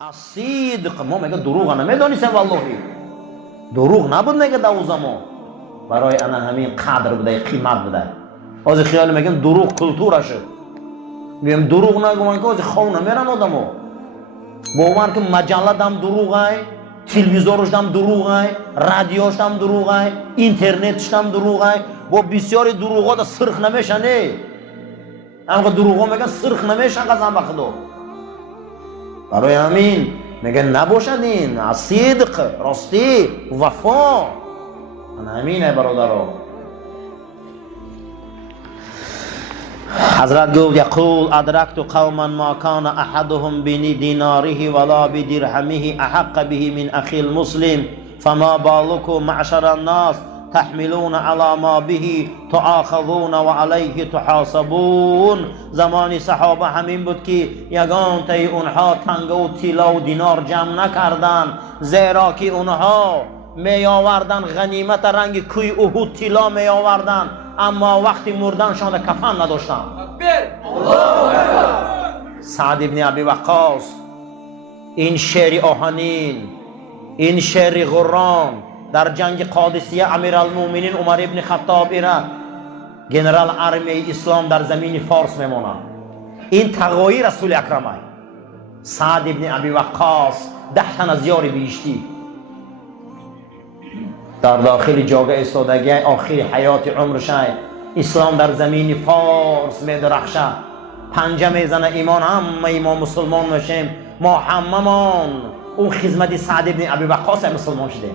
الصدق ما میگه دروغ نمیدونیسم والله دروغ نبود میگه در اون زمان برای انا همین قدر بوده قیمت بوده از خیال میگم دروغ کلتورشه میگم دروغ نگوین که از خونه میرن آدمو باور که مجله دم دروغه تلویزیونش دم دروغه رادیوش دم دروغه اینترنتش دم دروغه با بسیاری دروغا دا سرخ نمیشن نه اما دروغا میگن سرخ نمیشن قسم به خدا برای همین میگن نباشد این صدق راستی وفا همینه برادران حضرت گفت یقول ادرکت قوما ما کان احدهم بدیناره ولا بدرهمه احق به من اخی المسلم فما بالکم معشر الناس تحملون على ما به تؤاخذون و علیه تحاسبون. زمانی صحابه همین بود که یگان تای اونها تنگه و طلا و دینار جمع نکردن زیرا که اونها می آوردن غنیمت رنگ کوی احد طلا می آوردن اما وقتی مردنشان کفن نداشتن. سعد ابن ابی وقاص این شعر آهنین این شعر غران در جنگ قادسیه امیرالمومنین عمر ابن خطاب ایران جنرال ارمی اسلام در زمین فارس میمونند. این تغییر رسول اکرمه سعد ابن ابی وقاص 10 تن از یار بیشتی در داخل جاگه ایستادگی آخر حیات عمرش اسلام در زمین فارس میدرخشه پنجه میزنه ایمان همه ما مسلمان میشیم ما هممون اون خدمت سعد ابن ابی وقاص مسلمان شدیم.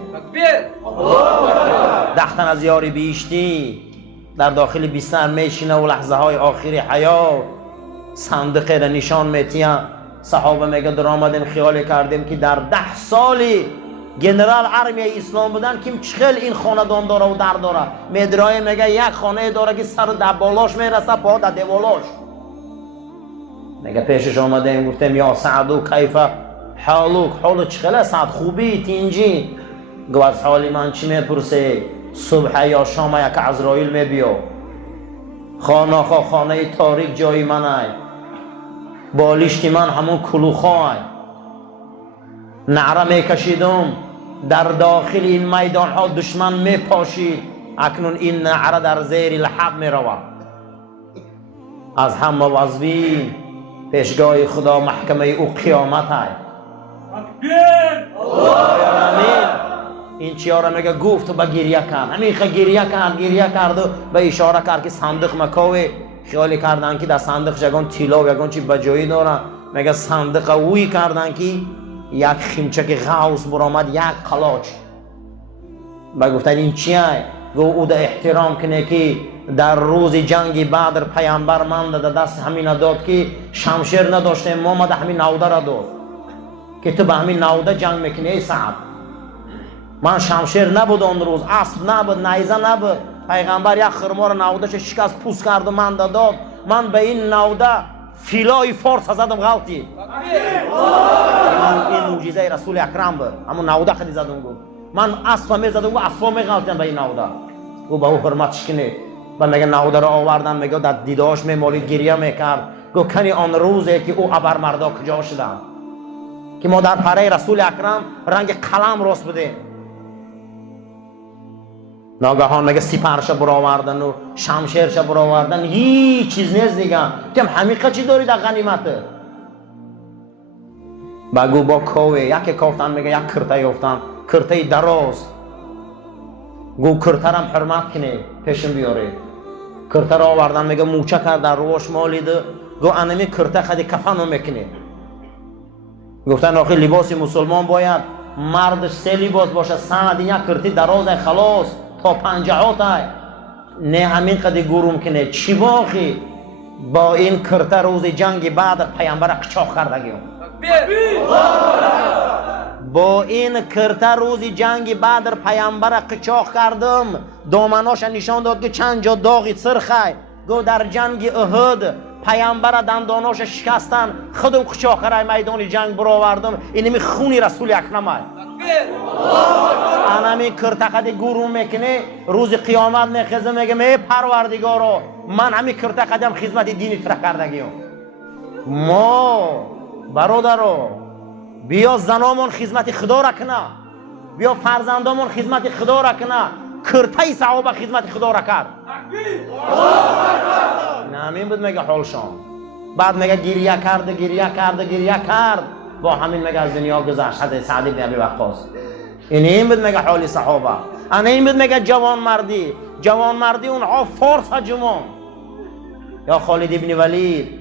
10 تن از یار بیشتی در داخل بیستر میشینه و لحظه های آخری حیات صندوق را نشان میتین. صحابه میگه در آمدیم خیال کردیم که در 10 سالی جنرال ارمی اسلام بودن که چخل این خاندان داره و در داره میدرای میگه یک خانه داره که سر در بالاش میرسه پا در دیوالاش. میگه پیشش آمدیم گفتیم یا سعدو کیف حالوک حال چخله سعد خوبی تینجی گو از حالی من چی میپرسه صبح یا شام یک عزرائیل میبیو خانه خانه تاریک جای منه بالشت من همون کلوخای نعره میکشیدم در داخل این میدان ها دشمن میپاشید اکنون این نعره در زیر لحد میرود از همه وزبی پیشگاه خدا محکمه او قیامت های این چیاره میگه گفت و به گریه کرد همین گریه کرد و به اشاره کرد که صندوق مکاوی خیالی کردن که در صندوق جگان طلا و یگان چی بجایی دارن میگه صندوق اوی کردن که یک خیمچک غوث برآمد یک قلاچ با گفتن این چیه گو او ده احترام کنه که در روز جنگ بدر پیامبر من در دست همین داد که شمشیر نداشته محمد همین نوده را داد که تو به همین نوده جنگ میکنی ای سعد من شمشیر نبود اون روز اسب نبود نیزه نبود پیغمبر یک خرمار نودهش شکست پوست کرد و من داد من به این نوده فیلای فارس زدم غلطی این معجزه رسول اکرم بود همون نوده خیلی زدم گفت من اسب میزدم و اسب میغلطیدم به این نوده گفت به او حرمتش کنید و میگه نوده رو آوردن میگه در دیداش میمالید گریه میکرد گفت کنی آن روزه که او ابر مردا کجا شدن که ما در پره رسول اکرم رنگ قلم راست بودیم ناگهان میگه سپرش برآوردن و شمشیرش برآوردن هیچ چیز نیست دیگه تیم حمیقه چی داری در غنیمته بگو با کوه یکی کافتن میگه یک کرته یافتن کرته دراز گو کرته رم حرمت کنه پیشم بیاره کرته را آوردن میگه موچه کرده رواش مالیده گو انمی کرته خدی کفن رو میکنه گفتن آخه لباس مسلمان باید مردش 3 لباس باشه سعد یک کرته دراز خلاص تا 50 نه همین قدر گروم کنه چی باقی با این کرته روز جنگ بعد پیامبر قچاق کردگیم با این کرته روز جنگ بدر پیامبر قچاق کردم دامناش نشان داد که چند جا داغی سرخه گو در جنگ احد پیامبر دنداناش شکستن خودم قچاق کرای میدان جنگ برآوردم اینمی خونی رسول اکرم انمی کرتقد گروه میکنه روز قیامت میخزه میگه می پروردگارا من همی کرتقدم خدمت دینی تر کردگیم ما برادرو بیا زنامون خدمت خدا را کنه، بیا فرزندامون خدمت خدا را کنه. کرتای صحابه خدمت خدا را کرد. همین بود میگه حالشان. بعد میگه گریه کرد با همین میگه از دنیا گذشت. حضرت سعد بن ابی وقاص. این بود میگه حال صحابه. این بود میگه جوان مردی اونها فارس جوان یا خالد ابن ولید،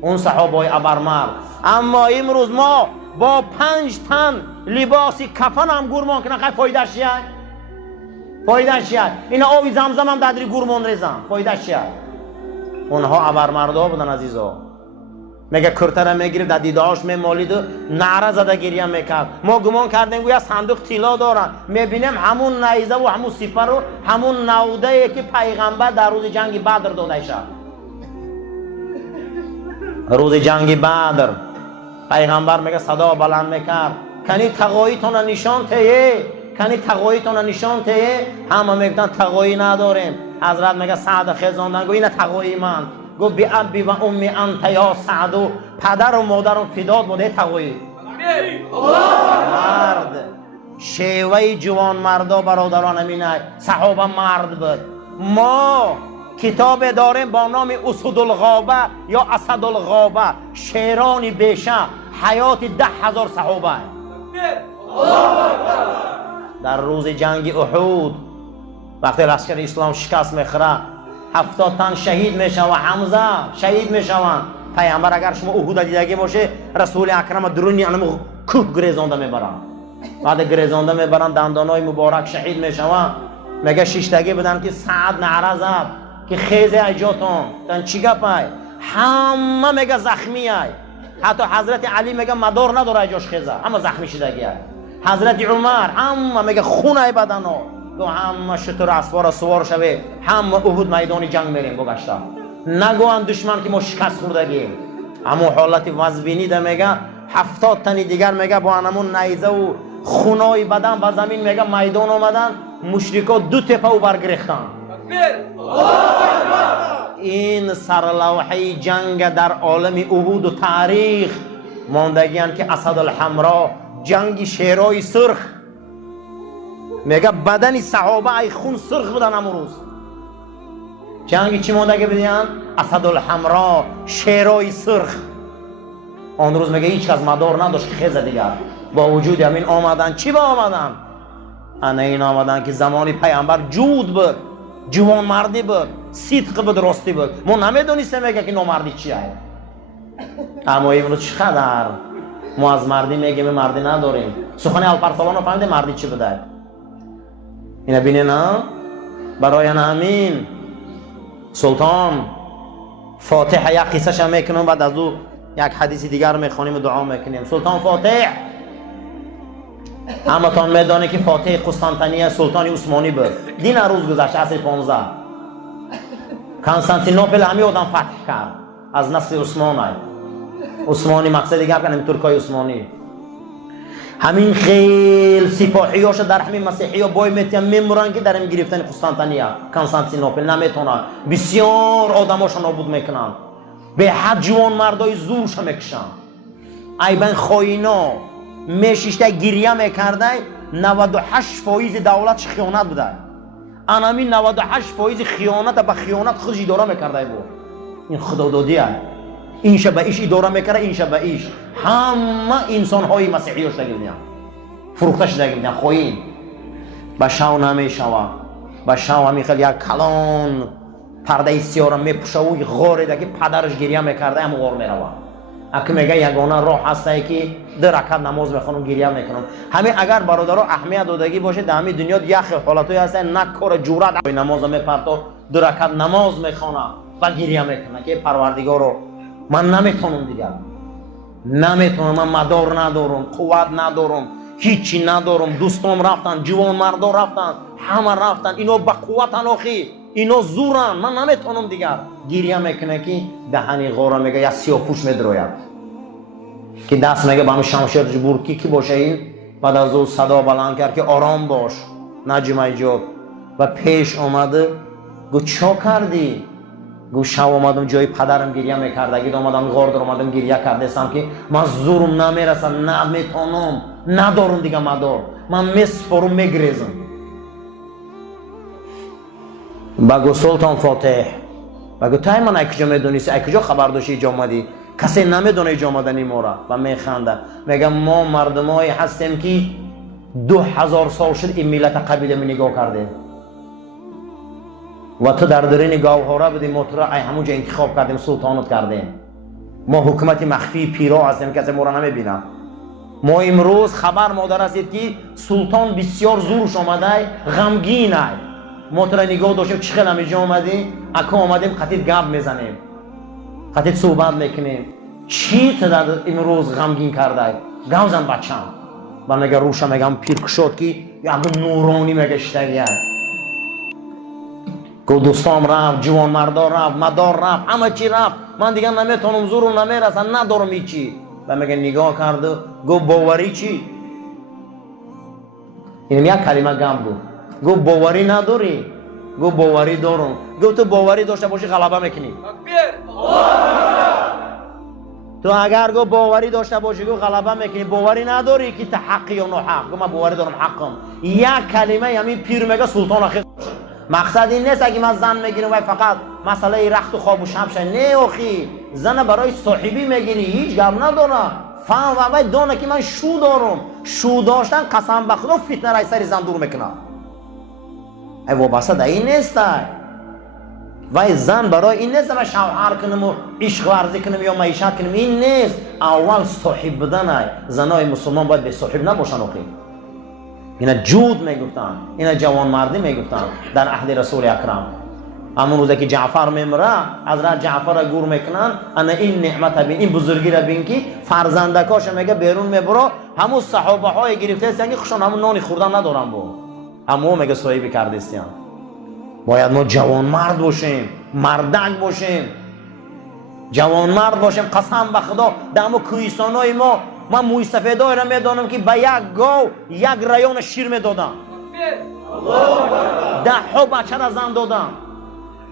اون صحابه ابرمرد. اما امروز ما با 5 تن لباسی کفن هم گورمان کنه، خیلی فایدهش چیه؟ اینا آبی زمزم هم دادری گورمان ریزن، فایدهش چیه؟ اونها ابرمردا بودن عزیزا. میگه کرتره میگیرد در دیدهاش میمالید و نعره زده گریه میکرد. ما گمان کردیم گویا صندوق طلا دارن، میبینیم همون نیزه و همون سپر و همون نوده که پیغمبر در روز جنگ بدر داده شد. روز جنگ بدر پیغمبر میگه صدا بلند میکرد کنی تقویتون نشان تهیه. همه میگن تقوی نداریم. حضرت میگه سعد خزاندن گو این تقوی من، گو بی ابی و امی انت یا سعد، و پدر و مادرم فداد بوده تقوی. مرد شیوه جوان مردا برادران همینه. صحابه مرد بود. ما کتاب داریم با نام اسد الغابه یا اسد الغابه، شیران بیشه حیات 10,000 صحابه. در روز جنگ احد وقتی لشکر اسلام شکست میخوره 70 تن شهید میشن و حمزه شهید میشن. پیامبر اگر شما احد دیدگی باشه رسول اکرم درونی انم کوه گریزانده میبرن. بعد گریزانده میبرن دندانای مبارک شهید میشن. میگه شیشتگی بدن که سعد نعره زد که خیزه ایجاتون تن چی گپای؟ همه میگه زخمی ای. حتی حضرت علی میگه مدار نداره ایجاش خیزه، اما زخمی شدگی ای. حضرت عمر همه میگه خونه بدنو دو همه شطور اسوار سوار شوه، همه احد میدان جنگ میریم بگشته. نگوان دشمن که ما شکست خوردگیم. اما حالت وزبینی ده میگه 70 تنی دیگر میگه با همون نیزه و خونای بدن و زمین میگه میدان آمدن. مشرکا 2 تپه و برگرفتن. این سرلوحه جنگ در عالم احد و تاریخ ماندگیان که اسد الحمرا، جنگ شیرای سرخ. میگه بدن صحابه ای خون سرخ بودن امروز. جنگ چی ماندگی بدیان؟ اسد الحمرا، شیرای سرخ. آن روز میگه هیچ کس مدار نداشت خیزه دیگر. با وجود همین آمدن چی با آمدن؟ این آمدن که زمانی پیامبر جود بود، جوان مردی بود، صدق بود، راستی بود. ما نمیدونستیم میگه که نامردی چیه. اما امروز چقدر ما از مردی میگیم مردی نداریم. سخن الپرسلان رو فهمیده مردی چی بوده. اینا بینه نه؟ برای همین سلطان فاتح یک قصه شم میکنم، بعد از او یک حدیث دیگر میخونیم و دعا میکنیم. سلطان فاتح اما تان میدانه که فاتح قسطنطنیه سلطان عثمانی بود. دین روز گذشت عصر 15 کنستانتینوپل همی آدم فتح کرد از نسل عثمانی مقصد دیگر کنیم ترکای عثمانی. همین خیل سپاهیاش در همین مسیحی ها بای میمورن که در این گرفتن قسطنطنیه کنستانتینوپل نمیتونن. بسیار آدماش نابود میکنن، به حد جوان مردای زورش میکشن. ایبن خائینا میشیشته گریه میکرده 98% دولتش خیانت بوده. همین 98% خیانت به خیانت خودش اداره میکرده بود. این خدادادیه. این شب به ایش اداره میکرده، این شب به ایش. همه انسان های مسیحی هاش دگیدن فروختش دگیدن. خواهیم به شو نمیشوه، به شو همیخل یک کلان پرده سیاره میپوشه و غاره ده که پدرش گریه میکرده هم غار میروه. اگه میگه یگانه راه هسته که 2 رکعت نماز میخونم گریه میکنم. همین اگر برادرها اهمیت دادگی باشه در همین دنیا یک حالتایی هستن نه کار جورت نماز میپرتا 2 رکعت نماز میخونه و گریه میکنه که پروردگارو من نمیتونم دیگر، نمیتونم، من مدار ندارم، قوت ندارم، هیچی ندارم. دوستام رفتن، جوان مردا رفتن، همه رفتن. اینا با قوت اناخی، اینا زورن، من نمیتونم دیگر. گریه میکنه که دهنی غاره میگه یا سیاپوش میدروید که دست میگه با همین شمشیر بورکی کی باشه این. بعد از او صدا بلند کرد که آرام باش نجم ایجاب و پیش آمده گو چا کردی؟ گو شب اومدم جای پدرم گریه میکردگید اومدم غار در اومدم گریه کردستم که من زورم نمیرسم نمیتونم ندارم دیگه مدار من میسپرم میگریزم بگو سلطان فاتح بگو تای من ای کجا میدونیسی ای کجا خبر داشتی اینجا اومدی کسی نمیدونه اینجا آمدنی ما را و میخنده میگم ما مردمایی هستیم که 2000 سال شد این ملت قبیله می نگاه کرده و تو در درین گاوهاره بودی مطرح ای همونجا انتخاب کردیم سلطانت کردیم ما حکومت مخفی پیرا هستیم کسی ما را نمیبینه ما امروز خبر مادر هستید که سلطان بسیار زورش آمده غمگین ای مطرح نگاه داشتیم چه خیلی همینجا آمدیم اکا آمدیم قطید گب میزنیم قطید صحبت میکنیم چی تو در امروز غمگین کرده گاو زن بچم و میگه روشم میگم پیر شد که یک نورانی میگه اشتریه گو دوستام رفت جوان مردار رفت مدار رفت همه چی رفت من دیگه نمیتونم زورم نمیرسن ندارم هیچی و میگه نگاه کرده گو باوری چی این یک کلمه گم گو باوری نداری گو باوری دارم گو تو باوری داشته باشی غلبه میکنی تو اگر گو باوری داشته باشی گو غلبه میکنی باوری نداری که تو حقی یا نه حق گو من باوری دارم حقم یک کلمه همین پیر میگه سلطان اخیر مقصد این نیست اگه من زن میگیرم و فقط مسئله رخت و خواب و شب شه نه اخی زن برای صاحبی میگیری هیچ گم نداره فهم و باید دانه که من شو دارم شو داشتن قسم بخدا فتنه رای سری زن دور میکنه ای وابسته ده این نیست و زن برای این نیست من شوهر کنم و عشق ورزی کنم یا معیشت کنم این نیست اول صاحب بدن زنای مسلمان باید به صاحب نباشن اخی اینا جود میگفتن اینا جوان مردی میگفتن در عهد رسول اکرم همون روزی که جعفر میمره حضرت جعفر را گور میکنن انا این نعمت بین این بزرگی را بین که فرزندکاش میگه بیرون میبرو همون صحابه های گرفته هستن که خوشون همون نانی خوردن ندارن با همون میگه صحیبی کردستیان باید ما جوان مرد باشیم مردک باشیم جوان مرد باشیم قسم به خدا دمو کویسانای ما من موی سفیدای را میدانم که به یک گاو یک ریان شیر میدادم 10 بچه را زن دادم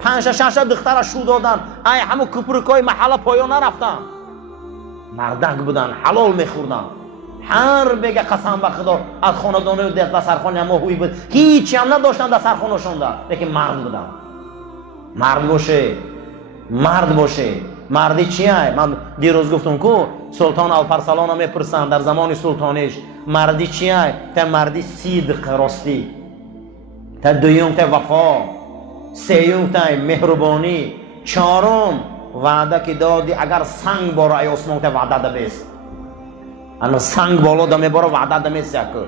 5-6 دختر شو دادن ای همه کپرکای محله پایان نرفتم مردک بودن حلال میخوردن هر بگه قسم به خدا از خاندانه و دسترخوان ما هوی بود هیچی هم نداشتن دسترخوانشون ده لیکن مرد بودن مرد باشه مردی چیه؟ من دیروز گفتم که سلطان الپرسلان هم میپرسن در زمان سلطانیش مردی چیه؟ تا مردی صدق راستی تا دویم تا وفا سیوم تا مهربانی چهارم وعده که دادی اگر سنگ باره ای اسمان تا وعده ده بیست اما سنگ بالا ده میباره وعده ده میست یکر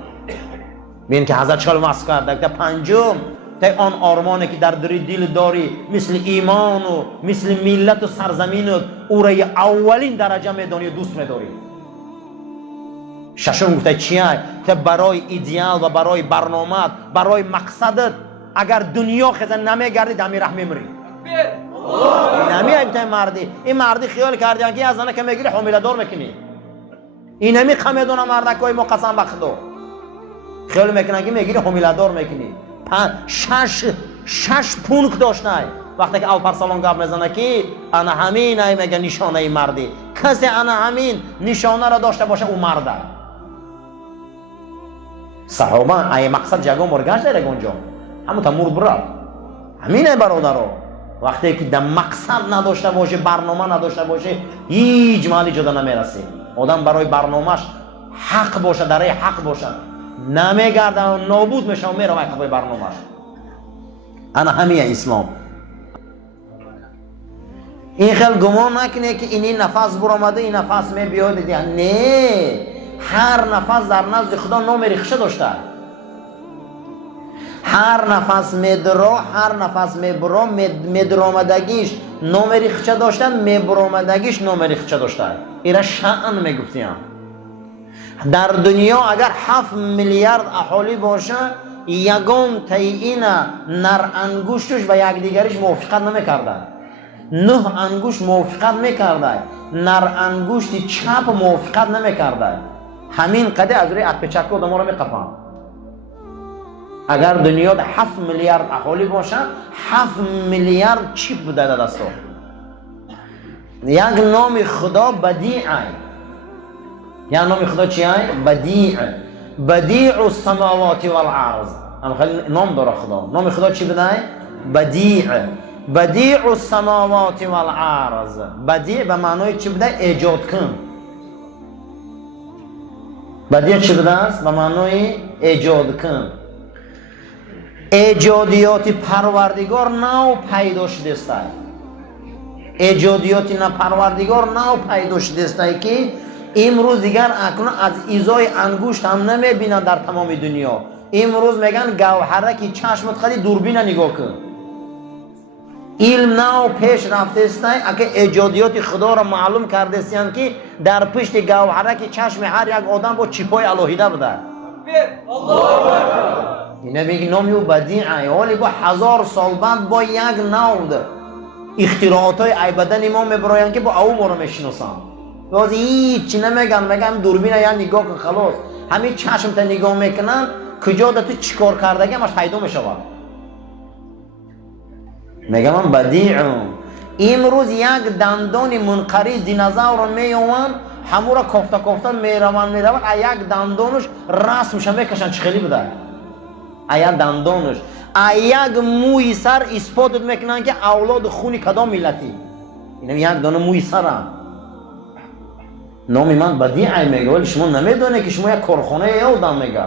بین که حضرت شکل وصف کرده تا پنجم تا آن آرمانی که در دل داری مثل ایمان و مثل ملت و سرزمین او را اولین درجه میدانی و دوست میداری ششم گفته چیه؟ تا برای ایدئال و برای برنامه برای مقصدت اگر دنیا خزن نمیگردی دمی رحم میمری نمی مردی این مردی خیال کردی که از زنه که میگیری حامله دار میکنی این نمی خمیدونه مردکای ما قسم بخدا خیال میکنه که میگیری حامله دار میکنی 6 پونک داشت نه وقتی که الپرسلان گپ میزنه که انا همین ای میگه نشانه ای مردی کسی انا همین نشانه را داشته باشه او مرده صحابه ای مقصد جگو مرگش داره اونجا همون تا مرد برا همینه برادرها وقتی که در مقصد نداشته باشه برنامه نداشته باشه هیچ مالی جدا نمیرسی آدم برای برنامهش حق باشه در حق باشه نمیگرده و نابود میشه و میره وقتی برنامهش انا همین اسلام این خیلی گمان نکنه که این نفس برآمده این نفس می بیاد دیگه نه هر نفس در نزد خدا نام ریخته داشته هر نفس میدرا هر نفس میبرا میدرآمدگیش نام ریخته داشتن میبرآمدگیش نام ریخته داشته اینا شأن میگفتیم در دنیا اگر 7 میلیارد اهالی باشه یگان تعیین نر انگشتش و یکدیگرش موافقت نمیکردن 9 انگشت موافقت میکردن نر انگشت چپ موافقت نمیکردن همین قدر از روی اتپچک آدم ها رو میقپن اگر دنیا 7 میلیارد اهالی باشه 7 میلیارد چیپ بوده در دستو. یک نام خدا بدیع، یک نام خدا چی های؟ بدیع، بدیع السماوات والارض. هم خیلی نام داره خدا. نام خدا چی بوده؟ بدیع، بدیع السماوات والارض. بدیع به معنای چی بوده؟ ایجاد کن. بدیع چی بوده است؟ به معنای ایجاد کن. ایجادیات پروردگار نو پیدا شده است. ایجادیات پروردگار نو پیدا شده است که امروز دیگر اکنون از ایزای انگشت هم نمیبینن در تمام دنیا. امروز میگن گوهره که چشمت خیلی دوربین نگاه کن. علم نو پیش رفته است. اگه ایجادیات خدا را معلوم کرده است که در پشت گوهره که چشم هر یک آدم با چیپای الهیده بوده. اینه میگه نامی او بدیعه، ولی با 1000 سال بعد با یک نود اختراعات های عیبدن ما میبراین که با او ما رو میشناسن. باز هیچ نمیگن، میگن دوربین یا نگاه کن خلاص. همین چشم تا نگاه میکنن کجا در تو چیکار کردگی همش پیدا میشود. میگم من بدیعم. امروز یک دندان منقرض دینازور میوان همو را کافتا کافتا میروان یک دندانش رسم میشه میکشن چه خیلی بوده. یک دندانش یک موی سر اثبات میکنن که اولاد خونی کدام ملتی. اینم یک دانه موی سر هم. نامی من بدیعه میگه، ولی شما نمیدونه که شما یک کارخانه یا آدم میگه.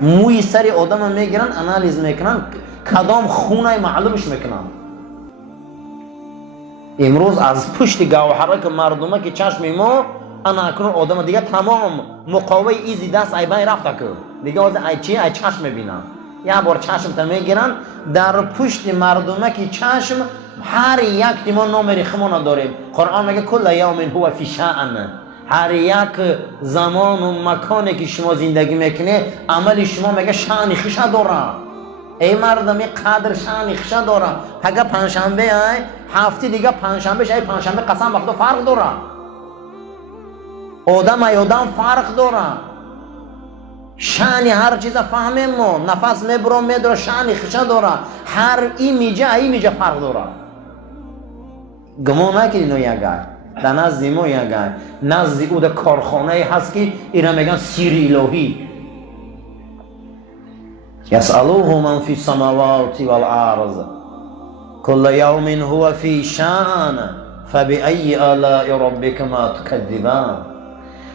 موی سر آدم میگیرن انالیز میکنن کدام خونه معلومش میکنن. امروز از پشت گوهره که مردمه که چشم ما انا اکنون آدم دیگه تمام مقاوه ایزی دست ای بین رفته که دیگه از ای چی ای چشم ببینن. یک بار چشم تا میگیرن در پشت مردمه که چشم هر یک تیمان نام ریخمون داریم. قرآن میگه کل یوم هو فی شأن. هر یک زمان و مکانی که شما زندگی میکنه عمل شما میگه شأن خوش داره. ای مردمی قدر شأن خوش داره. اگه پنجشنبه ای هفته دیگه پنجشنبه شای پنجشنبه قسم وقتا فرق داره. آدم ای آدم فرق داره. شأن هر چیز فهمیم ما. نفس میبرم میداره شأن خوش داره. هر ایمیجه فرق داره. گمان نکنید یکه در نزد ما یکه نزد او در کارخانه هست که اینا میگن سیر الهی. یسألوه من فی السماوات والارض کل یوم هو فی شأن فبأی آلاء ربکما تکذبان.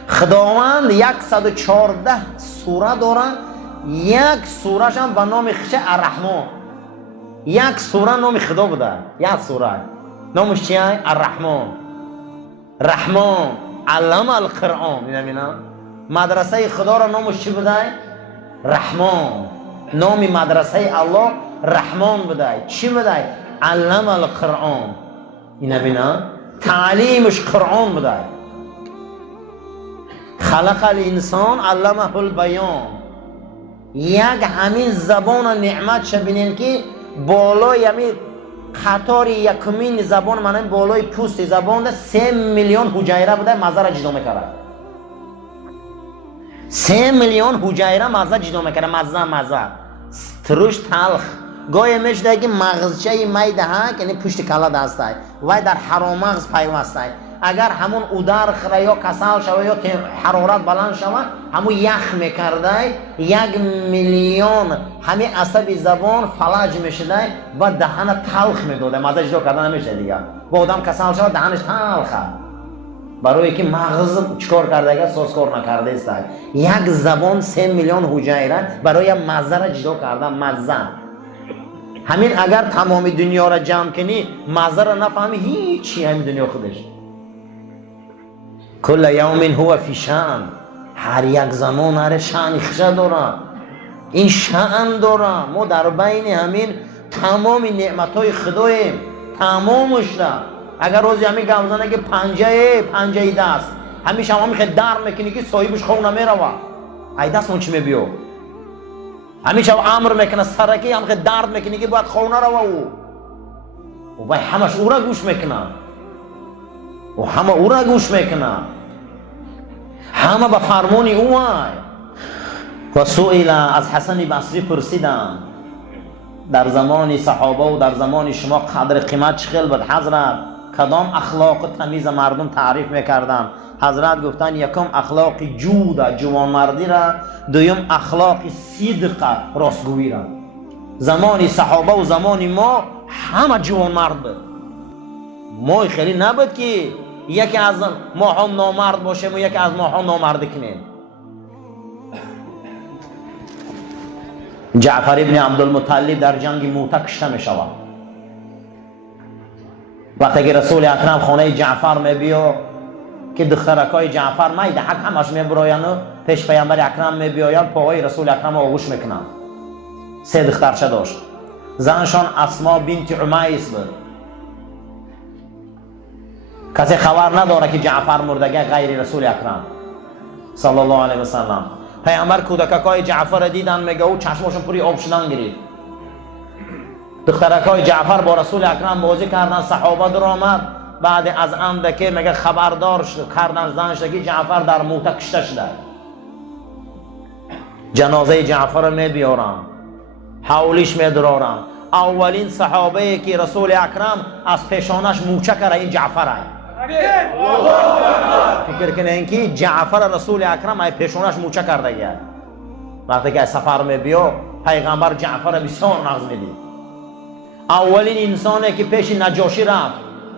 خداوند 114 سوره داره. یک سورهش هم به نام خوش الرحمن. یک سوره نام خدا بوده. یک سوره نامش چیه؟ الرحمن. رحمان علم القرآن. می‌بینم مدرسه خدا را نامش چی بوده؟ رحمان. نام مدرسه الله رحمان بوده. چی بوده؟ علم القرآن. می‌بینم تعلیمش قرآن بوده. خلق الانسان علمه البیان. یک همین زبان نعمت شبینین که بالای همین خطار یکمین زبان من بالای پوست زبان ده 3 میلیون حجیره بوده مزه را جدا میکرد. 3 میلیون حجیره مزه جدا میکرد. مزه ترش تلخ گاهی میشده که مغزچه میده ها یعنی پشت کله دسته و در حرام مغز پیوسته. اگر همون اودر خره یا کسل شوه یا حرارت بلند شوه همون یخ میکرده 1 میلیون همین عصب زبان فلج میشده و دهن تلخ میدوده. مزه جدا کردن نمیشه دیگه. با آدم کسل شوه دهنش تلخه برای که مغز چکار کرده سازکار نکرده است. یک زبان 3 میلیون حجیره برای مزه را جدا کرده. مزه همین اگر تمام دنیا را جمع کنی مزه را نفهمی هیچی همین دنیا خودش. کل یوم هو فی شأن. هر یک زمان هر شأن خوش داره. این شأن داره. ما در بین همین تمام نعمتهای خداییم. تمامش را اگر روزی همین گمزنه که پنجه دست همیشه هم میخواد در میکنی که صاحبش خون نمیروه. ای دست من چی میبیو همیشه امر میکنه سرکی هم میخواد درد میکنی که باید خون نروه و همش او را گوش میکنه و همه او را گوش میکنه. همه به فرمانی او های و سئل از حسن بصری پرسیدم در زمان صحابه و در زمان شما قدر قیمت چخیل بود حضرت؟ کدام اخلاق تمیز مردم تعریف میکردن؟ حضرت گفتن یکم اخلاق جود جوانمردی را، دویم اخلاق صدق راستگویی را. زمان صحابه و زمان ما همه جوانمرد بود. ما خیلی نبود که یکی از ما هم نامرد باشیم و یکی از ما هم نامرد کنیم. جعفر ابن عبدالمطلب در جنگ موته کشته می شود. وقتی که رسول اکرم خانه جعفر می بیاد که دخترکای جعفر میده حق همش می براین و پیش پیامبر اکرم می بیاین، پاهای رسول اکرم آغوش میکنن. 3 دخترچه داشت. زنشان اسما بنت عمیس بود. کسی خبر نداره که جعفر مردگی غیر رسول اکرم صلی الله علیه و سلم. پیامبر کودکای جعفر دیدن، میگه او چشماشون پوری آب شدن گرفت. دخترکای جعفر با رسول اکرم بازی کردن، صحابه در آمد. بعد از اندکی میگه خبردار کردن زنش که جعفر در موته کشته شده. جنازه جعفر رو میبیارن، حولش میدرارن. اولین صحابه که رسول اکرم از پیشانش موچه کرده این جعفر است. فکر کنه اینکه جعفر رسول اکرم از پیشانش موچه کرده گید. وقتی که از سفر میبیا پیغمبر جعفر بسیار نغز میدید. اولین انسانی که پیش نجاشی رفت،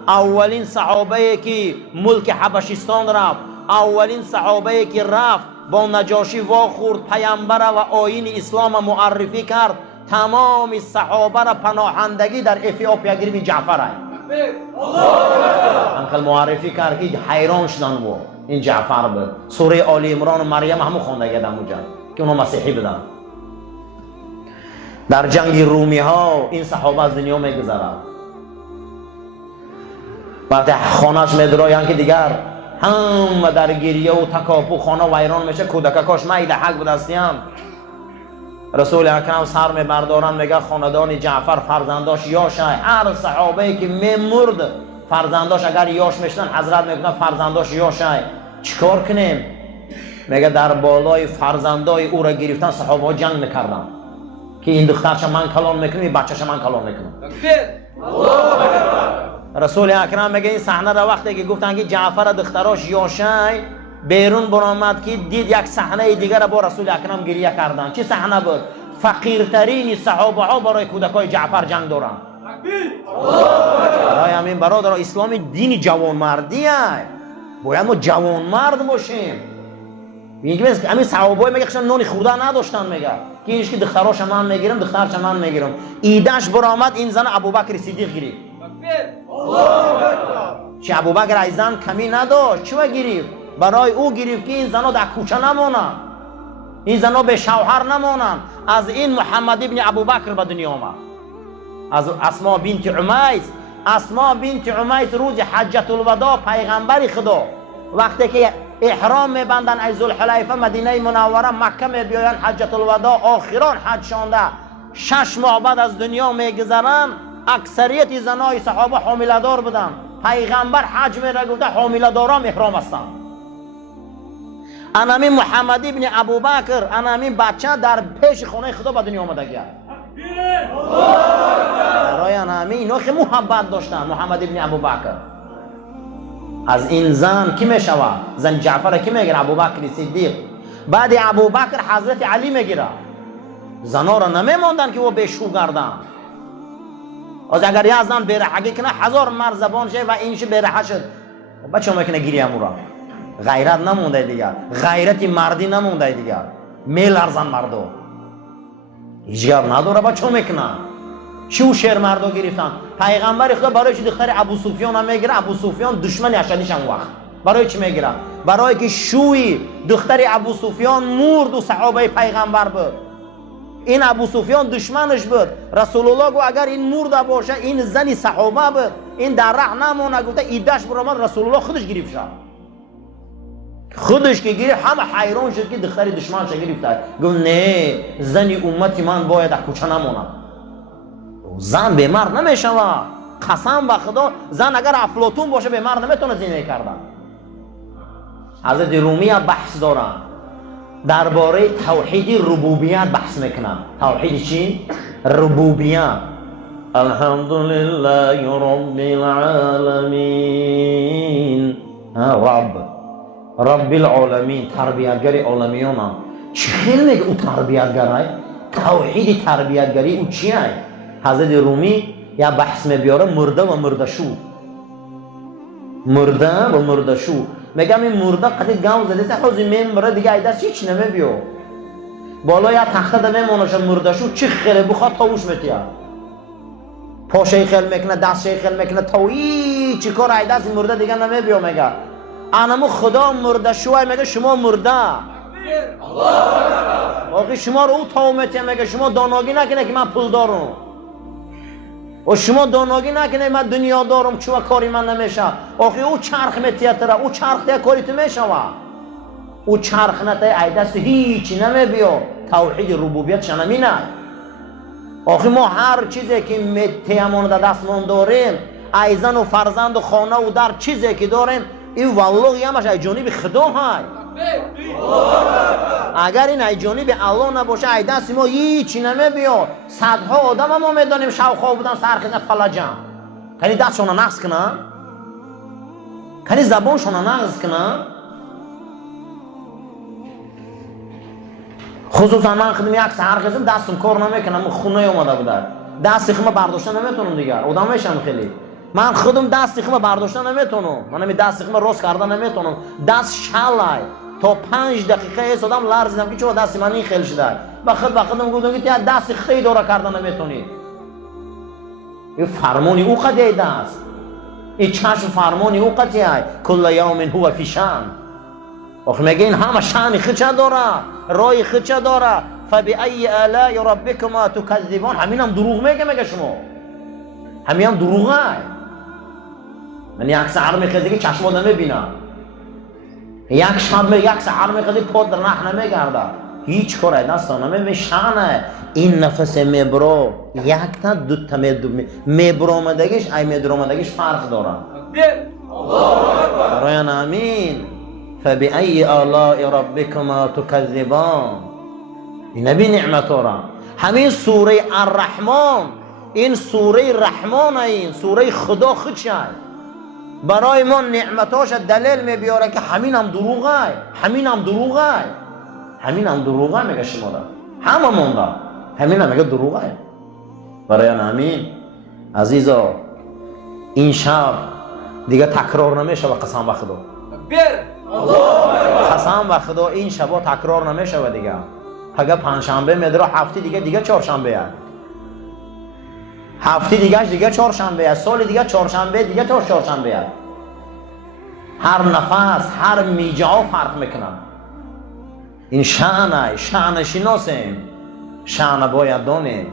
اولین صحابه که ملک حبشستان رفت، اولین صحابه که رفت با نجاشی واخورد پیامبر و آیین اسلام معرفی کرد، تمام صحابه را پناهندگی در افیوپیا گرفت جعفر است. انقل معرفی کرد که حیران شدن و این جعفر بود. سوره آل عمران و مریم همو خونده گردن اونجا که اونا مسیحی بودن. در جنگ رومی ها این صحابه از دنیا میگذرد. وقتی خانهش میدراین که دیگر هم در گریه و تکاپو خانه ویران میشه، کودکاش میده حق بدستیم. رسول اکرم سر میبردارن، میگه خاندان جعفر فرزنداش یاش های. هر صحابه که میمرد فرزنداش اگر یاش میشدن حضرت میگفتن فرزنداش یاش های. چیکار کنیم؟ میگه در بالای فرزندای او را گرفتن صحابه ها جنگ میکردن که این دخترش من کلان میکنم، این بچهش من کلان میکنم. رسول اکرم میگه این صحنه را وقتی که گفتن که جعفر دختراش یاشای بیرون برآمد که دید یک صحنه دیگر با رسول اکرم گریه کردن. چه صحنه بود؟ فقیرترین صحابه ها برای کودکای جعفر جنگ دارن. برای همین برادر اسلام دین جوانمردیه، باید ما جوانمرد باشیم. میگه همین صحابه میگه خشن نون خورده نداشتن، میگه که اینش که دختراش من میگیرم دخترش من میگیرم. ایدهش برآمد این زن ابوبکر صدیق گرفت. چه ابوبکر ای زن کمی نداشت، چه گرفت؟ برای او گرفت که این زنا در کوچه نمونن، این زنا به شوهر نمونن. از این محمد ابن ابوبکر به دنیا آمد، از اسما بنت عمیس. اسما بنت عمیس روز حجت الوداع پیغمبر خدا وقتی که احرام میبندن از ذوالحلیفه مدینه منوره مکه میبیاین حجت الوداع آخران حج شانده 6 ماه بعد از دنیا میگذرن. اکثریت زنای صحابه حامله دار بودن. پیغمبر حج میره گفته حامله داران احرام هستن. انامی محمد ابن ابوبکر انامی بچه در پیش خانه خدا به دنیا آمده گرد. برای انامی اینا که محبت داشتن. محمد ابن ابوبکر از این زن کی میشوه؟ زن جعفر کی میگیره؟ ابوبکر صدیق. بعد ابوبکر حضرت علی میگیره. زنا را نمیماندن که او بشو گردن. از اگر یه زن برهگی کنه 1000 مرد زبان شه و اینش برهه شد بچه میکنه گیری امورا. غیرت نمونده دیگر، غیرت مردی نمونده دیگر. میلرزن مردو، هیچگر نداره بچه میکنه. چو شیر مردو گرفتن. پیغمبر خدا برای چی دختر ابو سفیان هم میگیره؟ ابو سفیان دشمن اشدیش هم وقت. برای چی میگیره؟ برای که شوی دختر ابو سفیان مرد و صحابه پیغمبر بود. این ابو سفیان دشمنش بود. رسول الله گفت اگر این مرده باشه این زنی صحابه بود، این در ره نمونه. گفته ایدهش برآمد رسول الله خودش گرفت شد. خودش که گرفت همه حیران شد که دختر دشمنش گرفته. گفت نه زنی امتی من باید در کوچه نمونه. زن به مرد نمیشوه. قسم به خدا زن اگر افلاطون باشه به مرد نمیتونه زینه کردن. حضرت رومی بحث دارن درباره توحید ربوبیت بحث میکنم. توحید چی؟ ربوبیت. الحمدلله رب العالمین. رب العالمین، تربیتگری عالمیان. چی خیلی میگه او تربیتگرای؟ توحید تربیتگری او چیه؟ حضرت رومی یا بحث میبیاره مرده و مردشو. مرده و مردشو. میگم این مرده قدی گاو زده حوزی میمره دیگه ایدست هیچ نمیبیو. بالا یا تخته ده میمونش مردشو چی خیلی بخواد تاوش میتیه. پاشه خیل میکنه، دست خیل میکنه، تاوی چی کار ایدست این مرده دیگه نمیبیو. میگه انمو خدا مردشوه. میگه شما مرده. آقی شما رو او تاو میتیه. میگه شما داناگی نکنه که من پول دارم و شما داناگی نکنه من دنیا دارم چوه کاری من نمیشه. آخی او چرخ میتیه تره، او چرخ تیه کاری تو میشه و او چرخ نتیه ایدست هیچی نمیبیو. توحید ربوبیت شنمینه. آخی ما هر چیزی که میتیمون در دستمون داریم، ایزن و فرزند و خانه و در چیزی که داریم، این والله همش ای جانب خدا های. اگر این ای جانب الله نباشه ای دست ما هیچی نمیبیاد. صدها آدم ما میدانیم شوخا بودن سرخیزن فلجن. کنی دستشون نقص کنن؟ کنی زبانشون نقص کنن؟ خصوصا من خودم یک سرخیزم دستم کار نمیکنم. خونه اومده بوده دستی خیمه برداشتن نمیتونم دیگر. آدم میشم خیلی. من خودم دستی خیمه برداشتن نمیتونم. من همی دستی خیمه راست کردن نمیتونم. دست شلای تا 5 دقیقه ایستادم لرزیدم که چرا دستی من این خیلی شده. بخدم گفتم که دستی خیلی داره کردن نمیتونی. این فرمانی او قضیه دست. این چشم فرمانی او قضیه. کل یوم هو فی شأن. آخه میگه این همه شأن خود چه داره؟ رای خود چه داره؟ فبأی آلاء ربکما تکذبان. همین هم دروغ میگه شما. همین هم دروغه. من یک سحر میخوزی که چشم نمیبینم. یک شب یک سحر میخوزی پاد در نه نمیگرده. هیچ کاره دست نمیبینه. شانه این نفس میبرو یک تا دو تا میبرومدگیش ای میبرومدگیش فرق داره. برای نامین فبأی آلاء ربکما تکذبان. این نبی نعمت را. همین سوره الرحمن، این سوره رحمان، این سوره خدا خود شد برای ما نعمتاش دلیل میبیاره که همین هم دروغه. همین هم دروغه. همین هم دروغه میگه شما را. همه مونده همین هم میگه دروغه. برای همین عزیزا این شب دیگه تکرار نمیشه و قسم به خدا. قسم به خدا این شبا تکرار نمیشه و دیگه. اگه پنجشنبه میدره هفته دیگه چهارشنبه است. هفته دیگه چهارشنبه است. سال دیگه چهارشنبه دیگه چهارشنبه است. هر نفس هر میجا فرق میکنم. این شأن شناسیم. شأن باید دانیم.